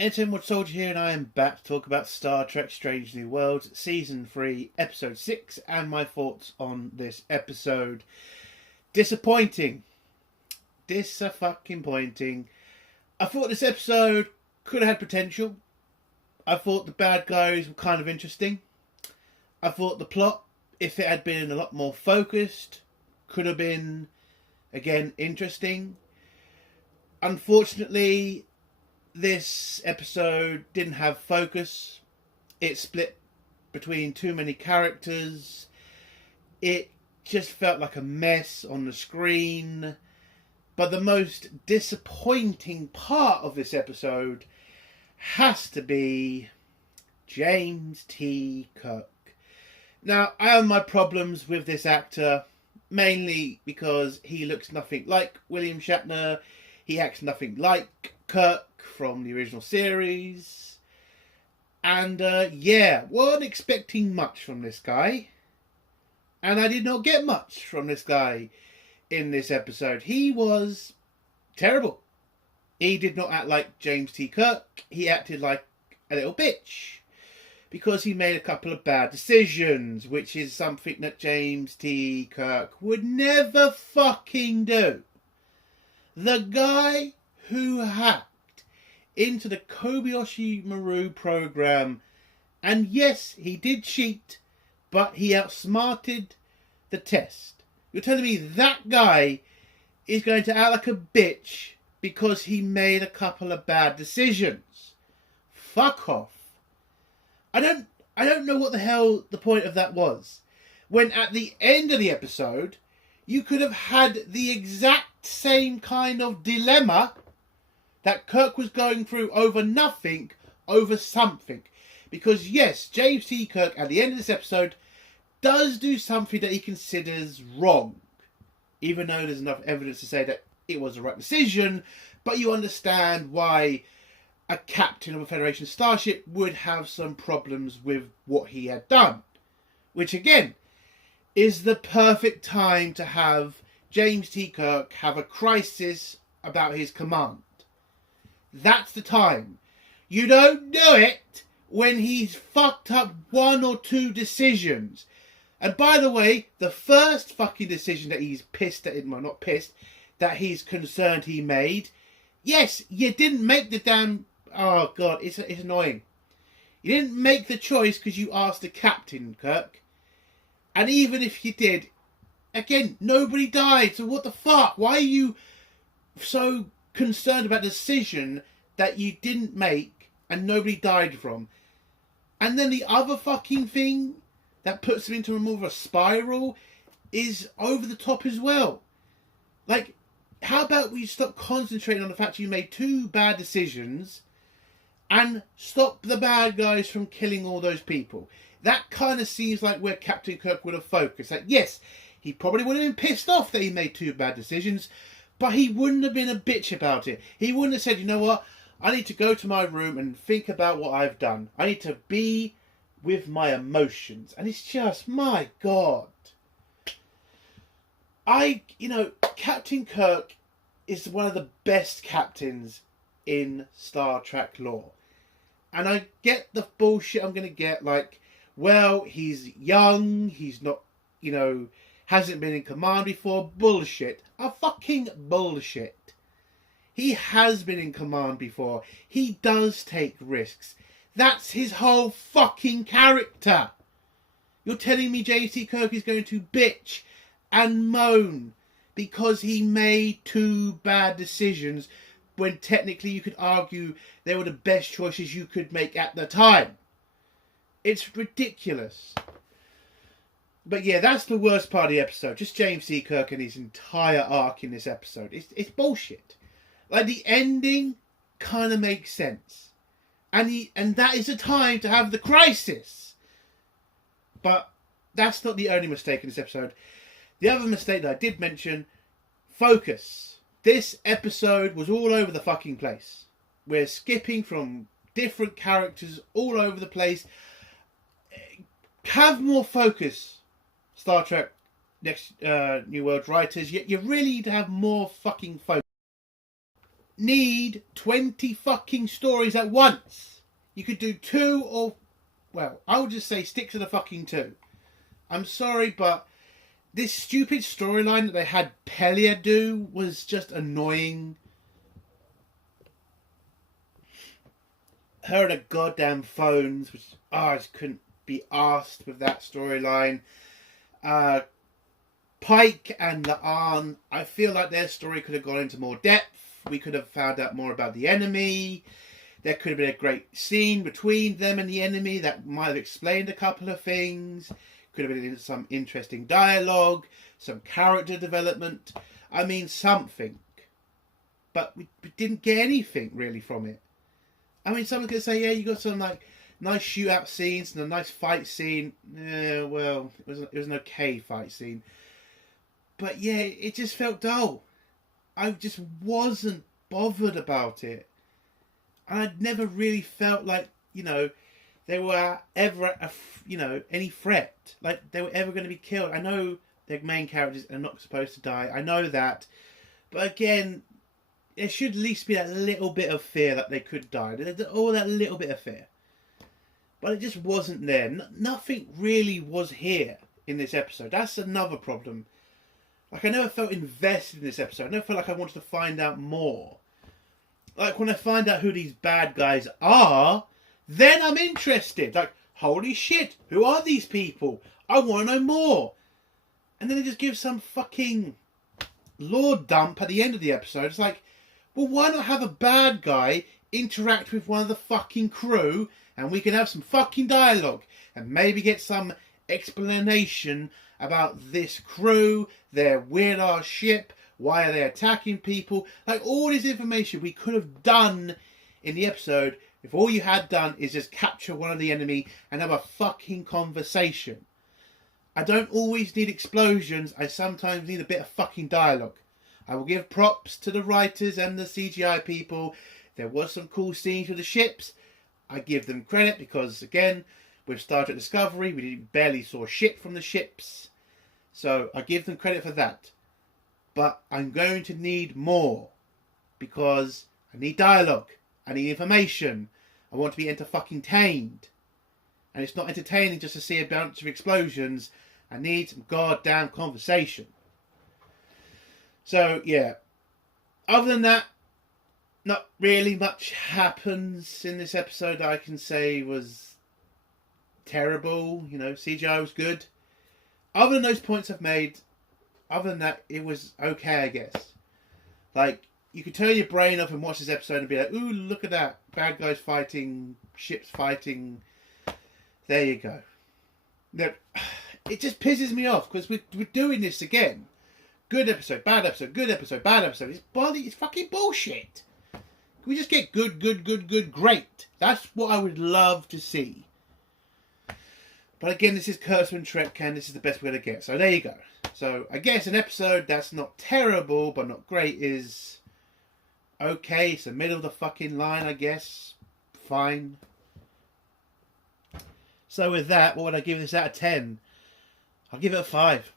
Entertainment Soldier here, and I am back to talk about Star Trek Strange New Worlds, Season 3, Episode 6, and my thoughts on this episode. Disappointing. Dis-a-fucking-pointing. I thought this episode could have had potential. I thought the bad guys were kind of interesting. I thought the plot, if it had been a lot more focused, could have been, again, interesting. Unfortunately, this episode didn't have focus. It split between too many characters. It just felt like a mess on the screen. But the most disappointing part of this episode has to be James T. Kirk. Now, I have my problems with this actor, mainly because he looks nothing like William Shatner. He acts nothing like Kirk from the original series. And wasn't expecting much from this guy. And I did not get much from this guy in this episode. He was terrible. He did not act like James T. Kirk. He acted like a little bitch. Because he made a couple of bad decisions, which is something that James T. Kirk would never fucking do. The guy who hacked into the Kobayashi Maru program, and yes, he did cheat, but he outsmarted the test. You're telling me that guy is going to act like a bitch because he made a couple of bad decisions? Fuck off. I don't know what the hell the point of that was. When at the end of the episode, you could have had the exact same kind of dilemma that Kirk was going through over nothing, over something. Because yes, James T. Kirk at the end of this episode does do something that he considers wrong. Even though there's enough evidence to say that it was the right decision, but you understand why a captain of a Federation starship would have some problems with what he had done. Which again, is the perfect time to have James T. Kirk have a crisis about his command. That's the time. You don't do it when he's fucked up one or two decisions. And by the way, the first fucking decision that he's pissed at him, well, not pissed, that he's concerned he made, yes, you didn't make the damn... Oh, God, it's annoying. You didn't make the choice because you asked the captain, Kirk. And even if you did, again, nobody died. So what the fuck? Why are you so concerned about a decision that you didn't make and nobody died from? And then the other fucking thing that puts him into more of a spiral is over the top as well. Like, how about we stop concentrating on the fact you made two bad decisions and stop the bad guys from killing all those people? That kind of seems like where Captain Kirk would have focused. Like, yes, he probably would have been pissed off that he made two bad decisions, but he wouldn't have been a bitch about it. He wouldn't have said, you know what, I need to go to my room and think about what I've done. I need to be with my emotions. And it's just, my God. Captain Kirk is one of the best captains in Star Trek lore. And I get the bullshit I'm going to get, like, well, he's young, he's not, hasn't been in command before. Bullshit. A fucking bullshit. He has been in command before. He does take risks. That's his whole fucking character. You're telling me J.T. Kirk is going to bitch and moan because he made two bad decisions when technically you could argue they were the best choices you could make at the time? It's ridiculous. But yeah, that's the worst part of the episode. Just James T. Kirk and his entire arc in this episode. It's bullshit. Like, the ending kind of makes sense. And that is the time to have the crisis. But that's not the only mistake in this episode. The other mistake that I did mention, focus. This episode was all over the fucking place. We're skipping from different characters all over the place. Have more focus, Star Trek Next New World writers. You really need to have more fucking focus. need 20 fucking stories at once. You could do 2 or... Well, I would just say stick to the fucking 2. I'm sorry, but this stupid storyline that they had Pelia do was just annoying. Her and her goddamn phones, which I just couldn't be arsed with that storyline. Pike and Laan, I feel like their story could have gone into more depth. We could have found out more about the enemy. There could have been a great scene between them and the enemy that might have explained a couple of things. Could have been some interesting dialogue, some character development. I mean, something. But we didn't get anything really from it. I mean, someone could say, yeah, you got some like nice shootout scenes and a nice fight scene. Yeah, well, it was an okay fight scene. But yeah, it just felt dull. I just wasn't bothered about it. And I'd never really felt like, you know, they were ever, any threat. Like, they were ever going to be killed. I know the main characters are not supposed to die. I know that. But again, there should at least be that little bit of fear that they could die. All that little bit of fear. But it just wasn't there. Nothing really was here in this episode. That's another problem. Like, I never felt invested in this episode. I never felt like I wanted to find out more. Like, when I find out who these bad guys are, then I'm interested. Like, holy shit, who are these people? I want to know more. And then they just give some fucking lore dump at the end of the episode. It's like, well, why not have a bad guy interact with one of the fucking crew and we can have some fucking dialogue and maybe get some explanation about this crew, their weird ass ship, why are they attacking people? Like, all this information we could have done in the episode if all you had done is just capture one of the enemy and have a fucking conversation. I don't always need explosions. I sometimes need a bit of fucking dialogue. I will give props to the writers and the CGI people. There was some cool scenes with the ships. I give them credit because, again, with Star Trek Discovery, we barely saw shit from the ships. So I give them credit for that. But I'm going to need more. Because I need dialogue. I need information. I want to be entertained. And it's not entertaining just to see a bunch of explosions. I need some goddamn conversation. So, yeah. Other than that, not really much happens in this episode that I can say was terrible. You know, CGI was good. Other than those points I've made, other than that, it was okay, I guess. Like, you could turn your brain off and watch this episode and be like, ooh, look at that. Bad guys fighting, ships fighting. There you go. Now, it just pisses me off because we're doing this again. Good episode, bad episode, good episode, bad episode. It's fucking bullshit. Can we just get good, great? That's what I would love to see. But again, this is Kurtzman Trek, and this is the best we're going to get. So there you go. So I guess an episode that's not terrible, but not great is okay. It's the middle of the fucking line, I guess. Fine. So with that, what would I give this out of 10? I'll give it a 5.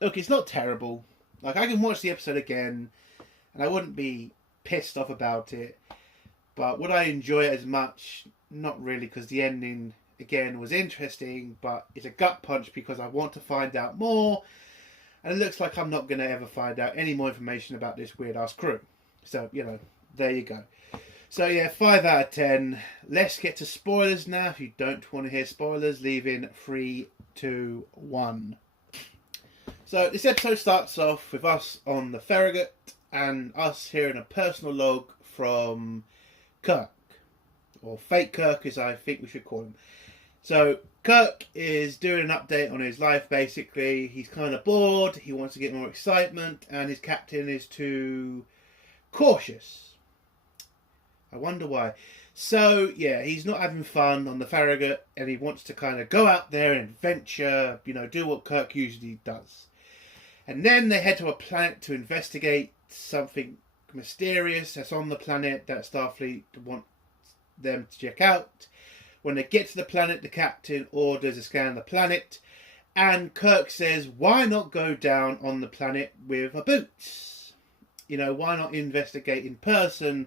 Look, it's not terrible. Like, I can watch the episode again, and I wouldn't be pissed off about it. But would I enjoy it as much? Not really, because the ending, again, was interesting, but it's a gut punch because I want to find out more. And it looks like I'm not going to ever find out any more information about this weird-ass crew. So, you know, there you go. So, yeah, 5 out of 10. Let's get to spoilers now. If you don't want to hear spoilers, leave in 3, 2, 1. So, this episode starts off with us on the Farragut and us hearing a personal log from Kirk. Or Fake Kirk, as I think we should call him. So, Kirk is doing an update on his life, basically. He's kind of bored. He wants to get more excitement. And his captain is too cautious. I wonder why. So, yeah, he's not having fun on the Farragut. And he wants to kind of go out there and adventure. You know, do what Kirk usually does. And then they head to a planet to investigate something mysterious that's on the planet that Starfleet wants them to check out. When they get to the planet, the captain orders a scan of the planet, and Kirk says, why not go down on the planet with our boots? why not investigate in person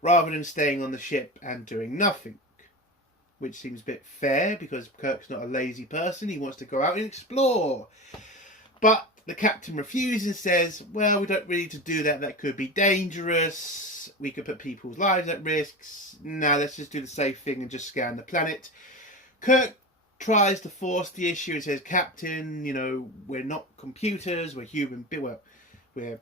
rather than staying on the ship and doing nothing? Which seems a bit fair because Kirk's not a lazy person. He wants to go out and explore. But the captain refuses and says, well, we don't really need to do that. That could be dangerous. We could put people's lives at risk. Now let's just do the safe thing and just scan the planet. Kirk tries to force the issue and says, Captain, we're not computers. We're human. We're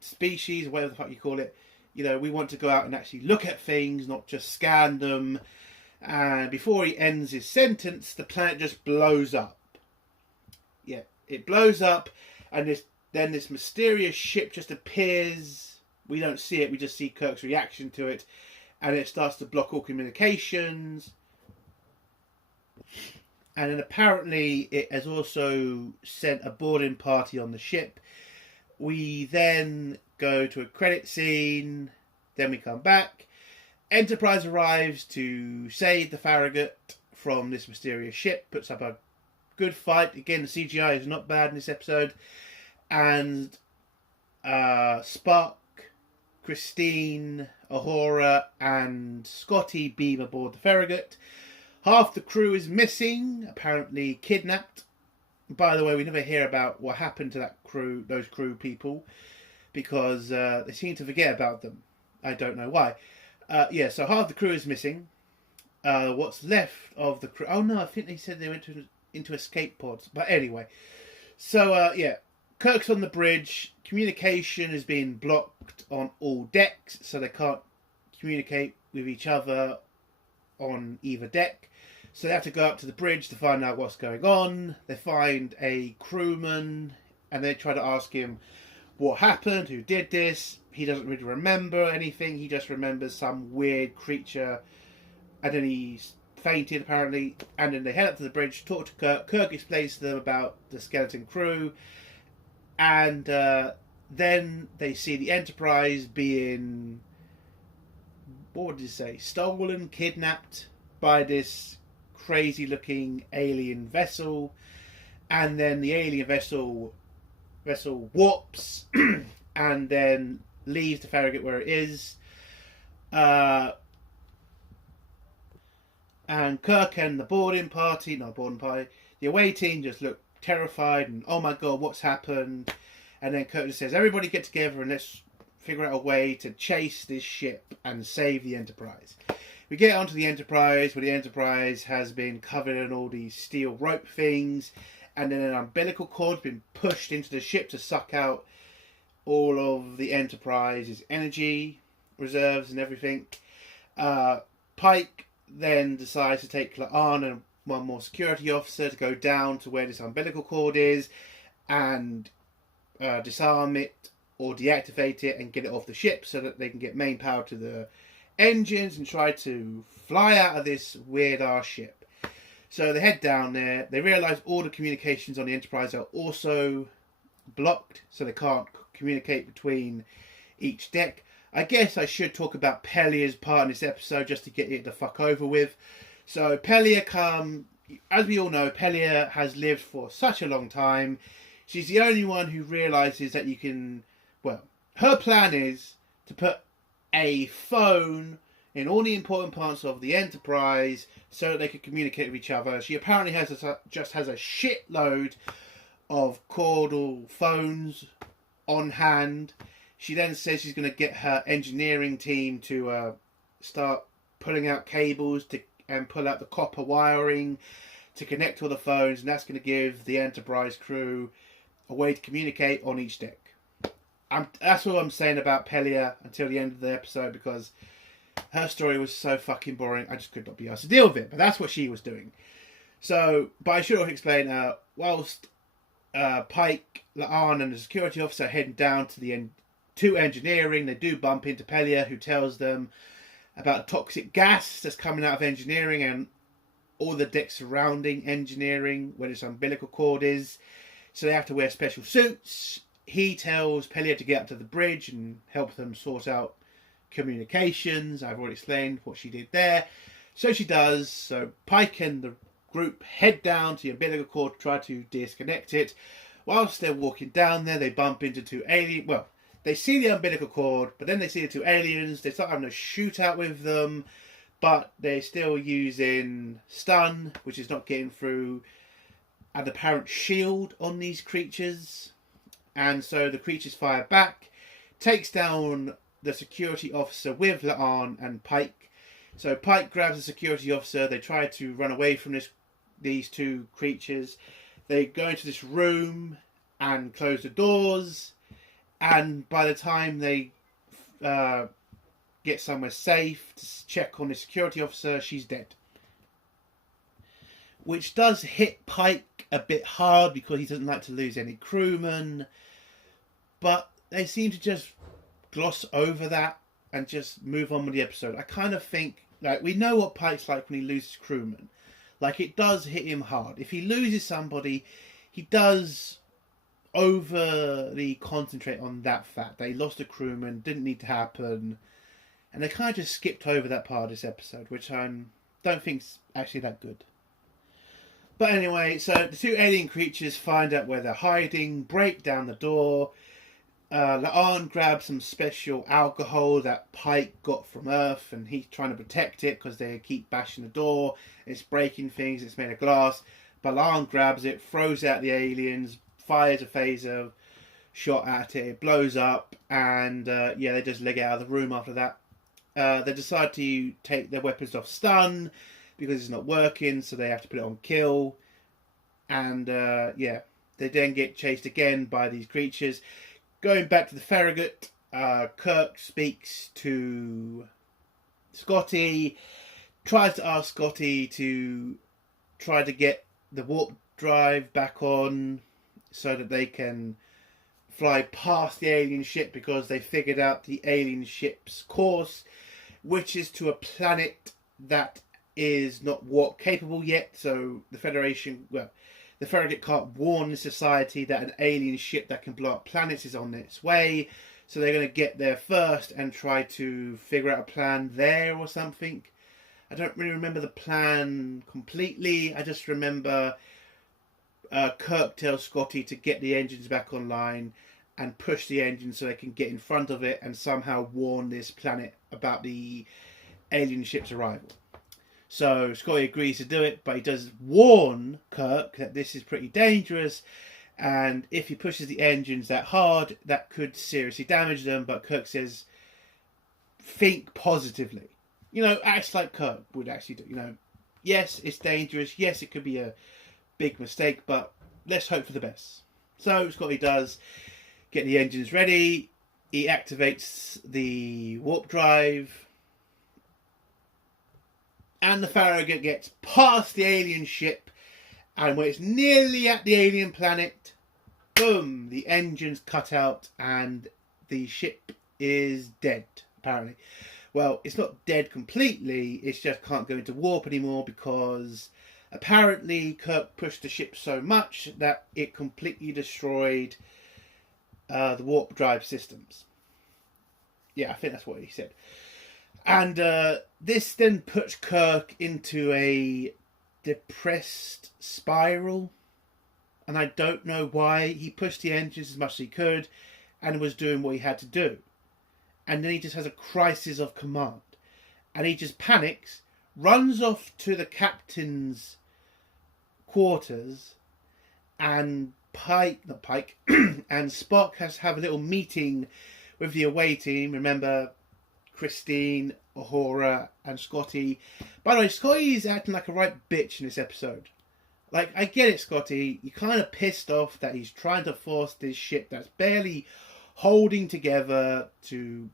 species, whatever the fuck you call it. We want to go out and actually look at things, not just scan them. And before he ends his sentence, the planet just blows up. Yeah, it blows up, and then this mysterious ship just appears. We don't see it, we just see Kirk's reaction to it, and it starts to block all communications. And then apparently it has also sent a boarding party on the ship. We then go to a credit scene, then we come back. Enterprise arrives to save the Farragut from this mysterious ship, puts up a good fight. Again, the CGI is not bad in this episode. And Spock, Christine, Uhura, and Scotty beam aboard the Farragut. Half the crew is missing, apparently kidnapped. By the way, we never hear about what happened to those crew people, because they seem to forget about them. I don't know why. So half the crew is missing. What's left of the crew... Oh no, I think they said they went into escape pods. But anyway. So, Kirk's on the bridge. Communication is being blocked on all decks, so they can't communicate with each other on either deck. So they have to go up to the bridge to find out what's going on. They find a crewman, and they try to ask him what happened, who did this. He doesn't really remember anything. He just remembers some weird creature. And then he's fainted, apparently. And then they head up to the bridge, talk to Kirk. Kirk explains to them about the skeleton crew. And then they see the Enterprise being... What would you say? Stolen, kidnapped by this crazy-looking alien vessel. And then the alien vessel warps and then leaves the Farragut where it is. And Kirk and the the away team just look terrified and, oh my god, what's happened? And then Kirk just says, everybody get together and let's figure out a way to chase this ship and save the Enterprise. We get onto the Enterprise, where the Enterprise has been covered in all these steel rope things, and then an umbilical cord's been pushed into the ship to suck out all of the Enterprise's energy reserves and everything. Pike then decides to take La'an and one more security officer to go down to where this umbilical cord is and disarm it or deactivate it and get it off the ship so that they can get main power to the engines and try to fly out of this weird ass ship. So they head down there. They realise all the communications on the Enterprise are also blocked, so they can't communicate between each deck. I guess I should talk about Pelia's part in this episode just to get it the fuck over with. So Pelia as we all know, Pelia has lived for such a long time. She's the only one who realises that you can... Well, her plan is to put a phone in all the important parts of the Enterprise so that they can communicate with each other. She apparently just has a shitload of cordal phones on hand. She then says she's going to get her engineering team to start pulling out cables and pull out the copper wiring to connect all the phones, and that's going to give the Enterprise crew a way to communicate on each deck. That's all I'm saying about Pelia until the end of the episode, because her story was so fucking boring. I just could not be asked to deal with it. But that's what she was doing. But I should also explain, whilst Pike, La'an and the security officer are heading down to engineering, they do bump into Pelia, who tells them about toxic gas that's coming out of engineering and all the decks surrounding engineering, where this umbilical cord is. So they have to wear special suits. He tells Pelia to get up to the bridge and help them sort out communications. I've already explained what she did there. So she does. So Pike and the group head down to the umbilical cord to try to disconnect it. Whilst they're walking down there, they bump into two alien... Well, They see the umbilical cord, but then they see the two aliens. They start having a shootout with them, but they're still using stun, which is not getting through an apparent shield on these creatures. And so the creatures fire back, takes down the security officer with La'an and Pike. So Pike grabs the security officer. They try to run away from these two creatures. They go into this room and close the doors. And by the time they get somewhere safe to check on the security officer, she's dead. Which does hit Pike a bit hard because he doesn't like to lose any crewmen. But they seem to just gloss over that and just move on with the episode. I kind of think, like, we know what Pike's like when he loses crewmen. Like, it does hit him hard. If he loses somebody, he does overly concentrate on that fact. They lost a crewman, didn't need to happen. And they kind of just skipped over that part of this episode, which I don't think's actually that good. But anyway, so the two alien creatures find out where they're hiding, break down the door. La'an grabs some special alcohol that Pike got from Earth, and he's trying to protect it because they keep bashing the door. It's breaking things, it's made of glass. But La'an grabs it, throws out the aliens, fires a phaser shot at it, it blows up, and they just leg out of the room after that. They decide to take their weapons off stun because it's not working, so they have to put it on kill. And they then get chased again by these creatures. Going back to the Farragut, Kirk speaks to Scotty, tries to ask Scotty to try to get the warp drive back on so that they can fly past the alien ship, because they figured out the alien ship's course, which is to a planet that is not warp capable yet. So the Federation, the Farragut can't warn the society that an alien ship that can blow up planets is on its way. So they're going to get there first and try to figure out a plan there or something. I don't really remember the plan completely. I just remember Kirk tells Scotty to get the engines back online and push the engine so they can get in front of it and somehow warn this planet about the alien ship's arrival. So Scotty agrees to do it, but he does warn Kirk that this is pretty dangerous, and if he pushes the engines that hard, that could seriously damage them. But Kirk says, think positively. Acts like Kirk would actually do. Yes, it's dangerous. Yes, it could be a big mistake, but let's hope for the best. So Scotty does get the engines ready. He activates the warp drive. And the Farragut gets past the alien ship, and when it's nearly at the alien planet, boom, the engine's cut out and the ship is dead, apparently. Well, it's not dead completely, it's just can't go into warp anymore because apparently Kirk pushed the ship so much that it completely destroyed the warp drive systems. Yeah, I think that's what he said. And this then puts Kirk into a depressed spiral. And I don't know why. He pushed the engines as much as he could and was doing what he had to do. And then he just has a crisis of command. And he just panics, runs off to the captain's quarters, and Pike and Spock has to have a little meeting with the away team. Remember, Christine, Uhura, and Scotty. By the way, Scotty is acting like a right bitch in this episode. Like, I get it, Scotty. You're kind of pissed off that he's trying to force this ship that's barely holding together to,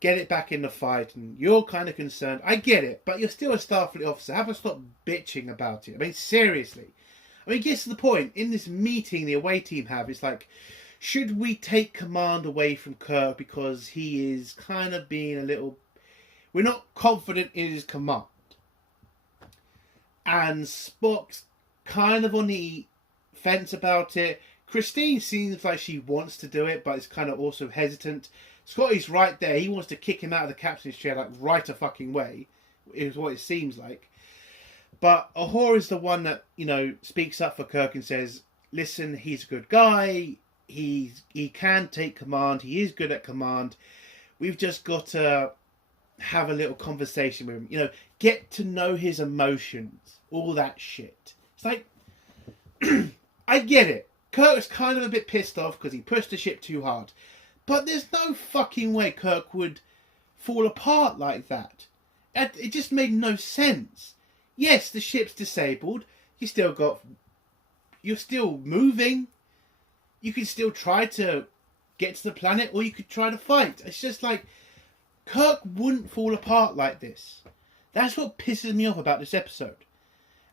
get it back in the fight. And you're kind of concerned. I get it, but you're still a Starfleet officer. Have to stop bitching about it. I mean, seriously. I mean, it gets to the point. In this meeting the away team have, it's like, should we take command away from Kirk because he is kind of being a little... We're not confident in his command. And Spock's kind of on the fence about it. Christine seems like she wants to do it, but is kind of also hesitant. Scotty's right there. He wants to kick him out of the captain's chair, like, right a fucking way, is what it seems like. But Uhura is the one that, speaks up for Kirk and says, listen, he's a good guy. he can take command. He is good at command. We've just got to have a little conversation with him. You know, get to know his emotions, all that shit. It's like, I get it. Kirk's kind of a bit pissed off because he pushed the ship too hard. But there's no fucking way Kirk would fall apart like that. It just made no sense. Yes, the ship's disabled. You're still moving. You can still try to get to the planet, or you could try to fight. It's just like, Kirk wouldn't fall apart like this. That's what pisses me off about this episode.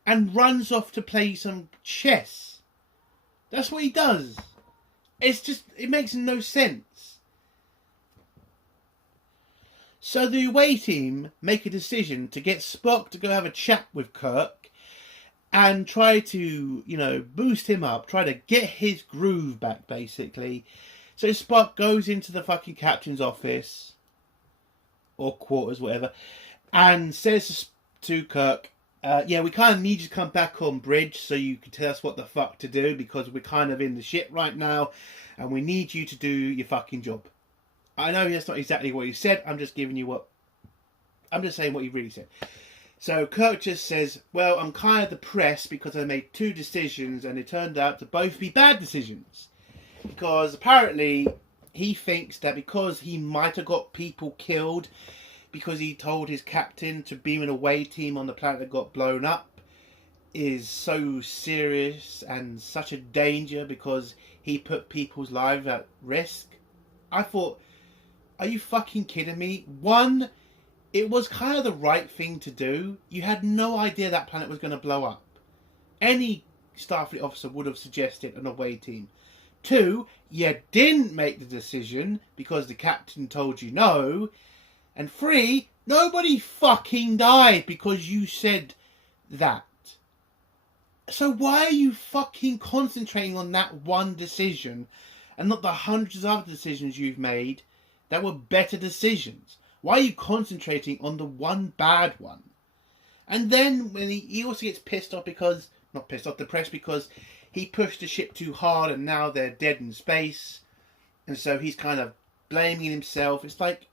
And runs off to play some chess. That's what he does. It's just, it makes no sense. So the away team make a decision to get Spock to go have a chat with Kirk and try to, you know, boost him up, try to get his groove back, basically. So Spock goes into the fucking captain's office, or quarters, whatever, and says to Kirk, yeah, we kind of need you to come back on bridge so you can tell us what the fuck to do, because we're kind of in the shit right now and we need you to do your fucking job. I know that's not exactly what he said. I'm just saying what he really said. So Kirk just says, well, I'm kind of depressed because I made 2 decisions and they turned out to both be bad decisions. Because apparently he thinks that because he might have got people killed because he told his captain to beam an away team on the planet that got blown up is so serious and such a danger because he put people's lives at risk. I thought, are you fucking kidding me? One, it was kind of the right thing to do. You had no idea that planet was going to blow up. Any Starfleet officer would have suggested an away team. 2, you didn't make the decision because the captain told you no. And 3, nobody fucking died because you said that. So why are you fucking concentrating on that one decision and not the hundreds of other decisions you've made that were better decisions? Why are you concentrating on the one bad one? And then when he also gets depressed because he pushed the ship too hard and now they're dead in space. And so he's kind of blaming himself. It's like,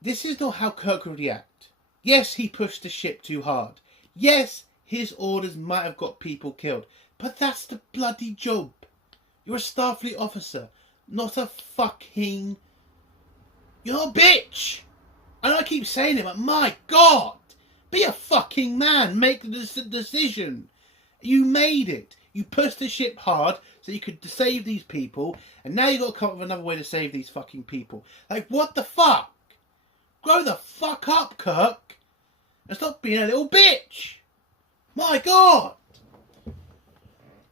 this is not how Kirk would react. Yes, he pushed the ship too hard. Yes, his orders might have got people killed. But that's the bloody job. You're a Starfleet officer, not a fucking... You're a bitch! And I keep saying it, but my God! Be a fucking man. Make the decision. You made it. You pushed the ship hard so you could save these people, and now you've got to come up with another way to save these fucking people. Like, what the fuck? Grow the fuck up, Kirk. And stop being a little bitch. My God.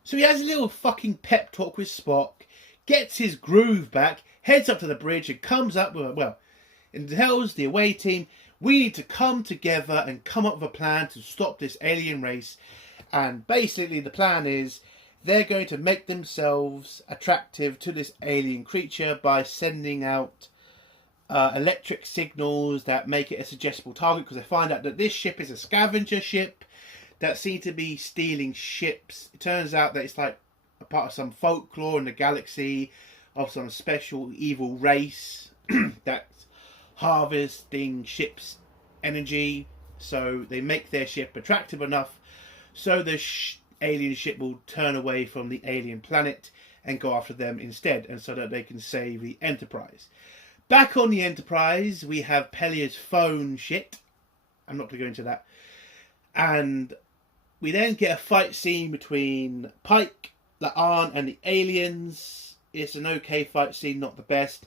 So he has a little fucking pep talk with Spock, gets his groove back, heads up to the bridge and comes up with, and tells the away team, we need to come together and come up with a plan to stop this alien race. And basically the plan is they're going to make themselves attractive to this alien creature by sending out electric signals that make it a suggestible target, because they find out that this ship is a scavenger ship that seems to be stealing ships. It turns out that it's like a part of some folklore in the galaxy of some special evil race that's harvesting ships' energy. So they make their ship attractive enough so the alien ship will turn away from the alien planet and go after them instead, and so that they can save the Enterprise. Back on the Enterprise, we have Pelia's phone shit. I'm not going to go into that. And we then get a fight scene between Pike, La'an, and the aliens. It's an okay fight scene, not the best.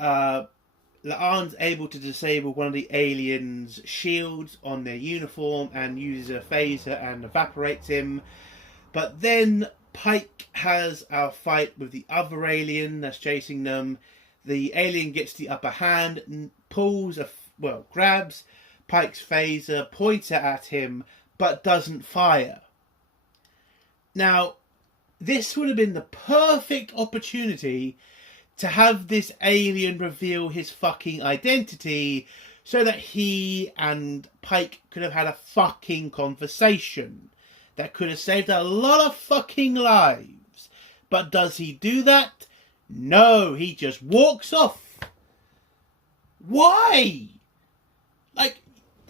La'an's able to disable one of the aliens' shields on their uniform and uses a phaser and evaporates him. But then Pike has a fight with the other alien that's chasing them. The alien gets the upper hand and grabs Pike's phaser, points it at him, but doesn't fire. Now, this would have been the perfect opportunity to have this alien reveal his fucking identity so that he and Pike could have had a fucking conversation that could have saved a lot of fucking lives. But does he do that? No, he just walks off. Why? Like,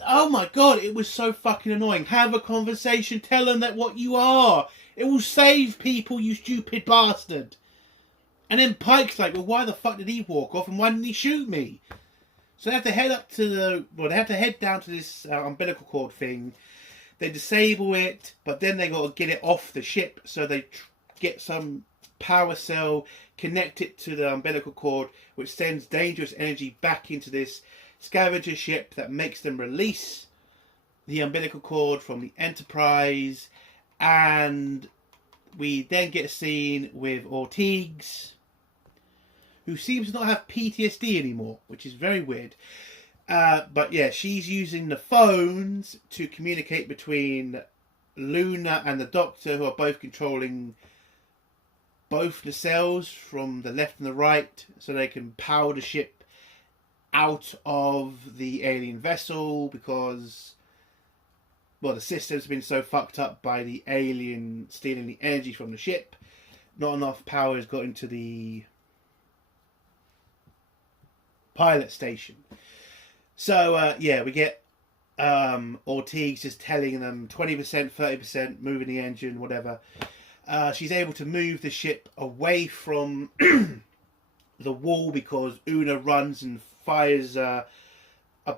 oh my god, it was so fucking annoying. Have a conversation, tell them that what you are. It will save people, you stupid bastard. And then Pike's like, well, why the fuck did he walk off and why didn't he shoot me? So they have to head up to they have to head down to this umbilical cord thing. They disable it, but then they got to get it off the ship. So they get some power cell, connect it to the umbilical cord, which sends dangerous energy back into this scavenger ship that makes them release the umbilical cord from the Enterprise. And we then get a scene with Ortiz, who seems to not have PTSD anymore, which is very weird. But yeah, she's using the phones to communicate between Luna and the Doctor, who are both controlling both nacelles from the left and the right, so they can power the ship out of the alien vessel, because, well, the system's been so fucked up by the alien stealing the energy from the ship. Not enough power has got into the pilot station. So yeah, we get Ortiz just telling them 20%, 30%, moving the engine, whatever. She's able to move the ship away from the wall because Una runs and fires a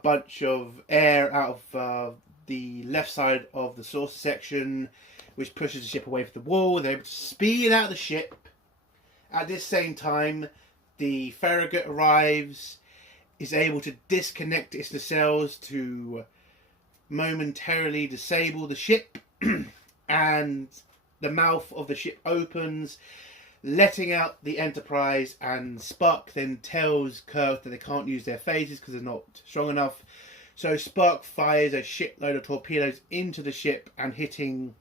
bunch of air out of the left side of the saucer section, which pushes the ship away from the wall. They're able to speed out the ship. At this same time, the Farragut arrives, is able to disconnect its nacelles to momentarily disable the ship, and the mouth of the ship opens, letting out the Enterprise, and Spock then tells Kirk that they can't use their phasers because they're not strong enough. So Spock fires a shitload of torpedoes into the ship and hitting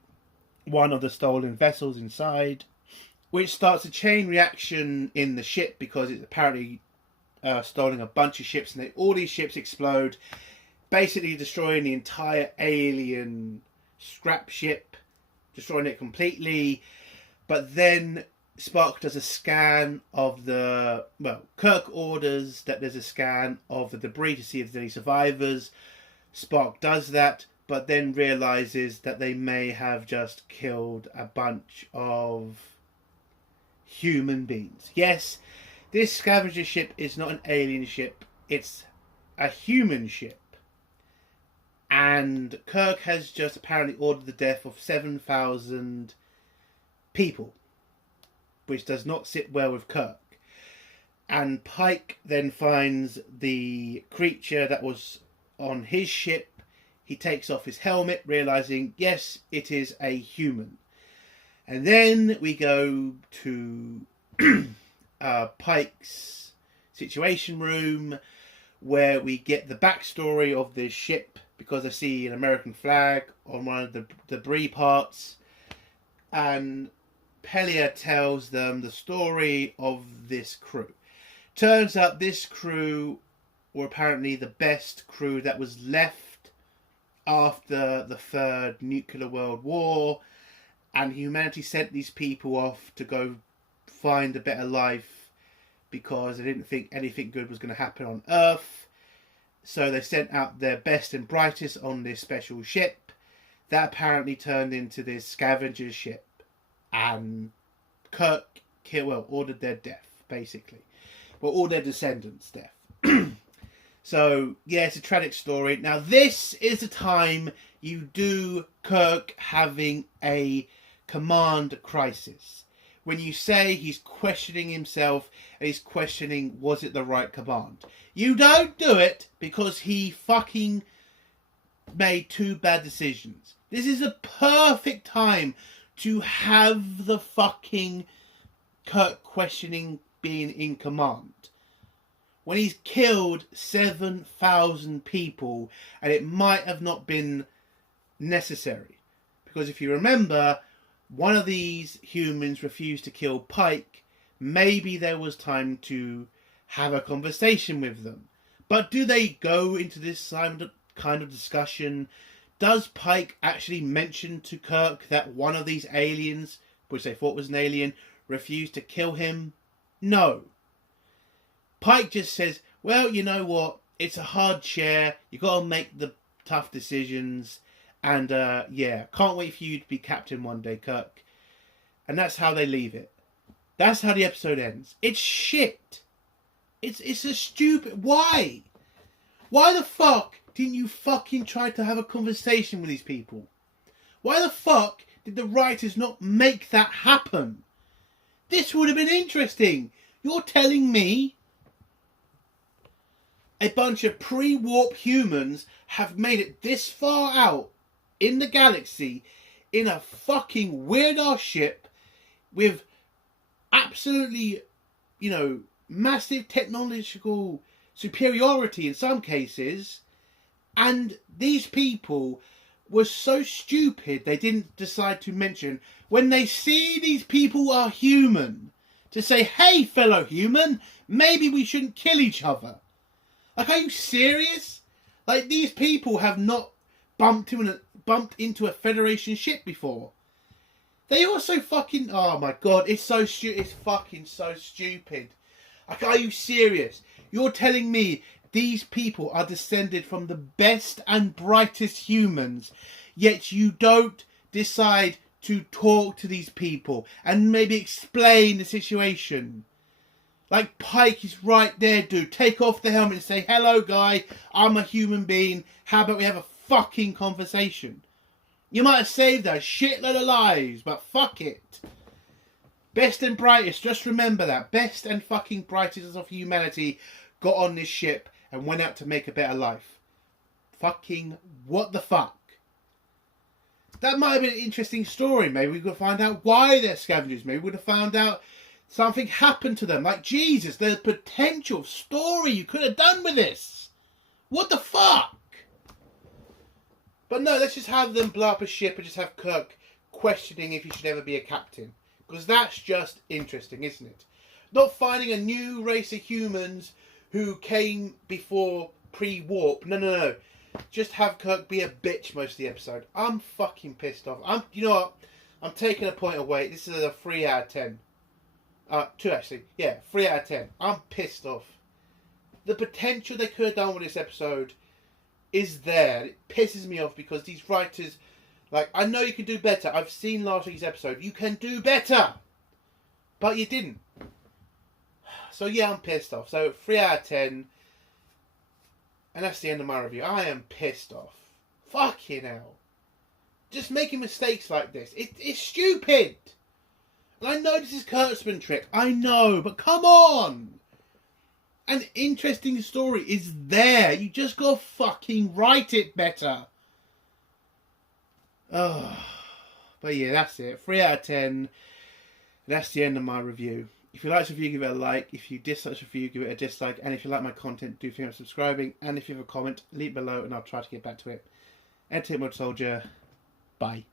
one of the stolen vessels inside, which starts a chain reaction in the ship because it's apparently stolen a bunch of ships, and all these ships explode, basically destroying the entire alien scrap ship, destroying it completely. But then Spock does a scan of the... Well, Kirk orders that there's a scan of the debris to see if there's any survivors. Spock does that, but then realises that they may have just killed a bunch of human beings. Yes, this scavenger ship is not an alien ship, it's a human ship. And Kirk has just apparently ordered the death of 7,000 people, which does not sit well with Kirk. And Pike then finds the creature that was on his ship. He takes off his helmet, realising, yes, it is a human. And then we go to Pike's situation room, where we get the backstory of this ship, because I see an American flag on one of the debris parts. And Pelia tells them the story of this crew. Turns out this crew were apparently the best crew that was left after the Third Nuclear World War, and humanity sent these people off to go find a better life because they didn't think anything good was going to happen on Earth. So they sent out their best and brightest on this special ship that apparently turned into this scavenger ship, and Kirk ordered their death, basically. Well, all their descendants' death. So, yeah, it's a tragic story. Now, this is the time you do Kirk having a command crisis. When you say he's questioning himself and he's questioning, was it the right command? You don't do it because he fucking made two bad decisions. This is a perfect time to have the fucking Kirk questioning being in command. When he's killed 7,000 people, and it might have not been necessary. Because if you remember, one of these humans refused to kill Pike. Maybe there was time to have a conversation with them. But do they go into this kind of discussion? Does Pike actually mention to Kirk that one of these aliens, which they thought was an alien, refuse to kill him? No. Pike just says, well, you know what? It's a hard chair. You got to make the tough decisions. And, yeah, can't wait for you to be captain one day, Kirk. And that's how they leave it. That's how the episode ends. It's shit. It's a stupid... Why? Why the fuck didn't you fucking try to have a conversation with these people? Why the fuck did the writers not make that happen? This would have been interesting. You're telling me a bunch of pre-warp humans have made it this far out in the galaxy in a fucking weird-ass ship with absolutely, you know, massive technological superiority in some cases, and these people were so stupid they didn't decide to mention, when they see these people are human, to say, hey fellow human, maybe we shouldn't kill each other. Like, are you serious? Like, these people have not bumped into a Federation ship before. They also fucking... Oh my god, it's so stupid. It's fucking so stupid. Like, are you serious? You're telling me these people are descended from the best and brightest humans, yet you don't decide to talk to these people and maybe explain the situation? Like, Pike is right there, dude. Take off the helmet and say, hello, guy. I'm a human being. How about we have a fucking conversation? You might have saved a shitload of lives, but fuck it. Best and brightest, just remember that. Best and fucking brightest of humanity got on this ship and went out to make a better life. Fucking what the fuck? That might have been an interesting story. Maybe we could find out why they're scavengers. Maybe we would have found out something happened to them. Like, Jesus, there's potential story you could have done with this. What the fuck? But no, let's just have them blow up a ship and just have Kirk questioning if he should ever be a captain. Because that's just interesting, isn't it? Not finding a new race of humans who came before pre-warp. No. Just have Kirk be a bitch most of the episode. I'm fucking pissed off. You know what? I'm taking a point away. This is a 3 out of 10. 2 actually. Yeah, 3 out of 10. I'm pissed off. The potential they could have done with this episode is there. It pisses me off because these writers, like, I know you can do better. I've seen last week's episode. You can do better. But you didn't. So yeah, I'm pissed off. So 3 out of 10. And that's the end of my review. I am pissed off. Fucking hell. Just making mistakes like this. It's stupid. And I know this is Kurtzman trick. I know. But come on. An interesting story is there. You just gotta fucking write it better. Oh. But yeah, that's it. 3 out of 10. That's the end of my review. If you like this review, give it a like. If you dislike this review, give it a dislike. And if you like my content, do think about subscribing. And if you have a comment, leave below and I'll try to get back to it. Entertainment Soldier. Bye.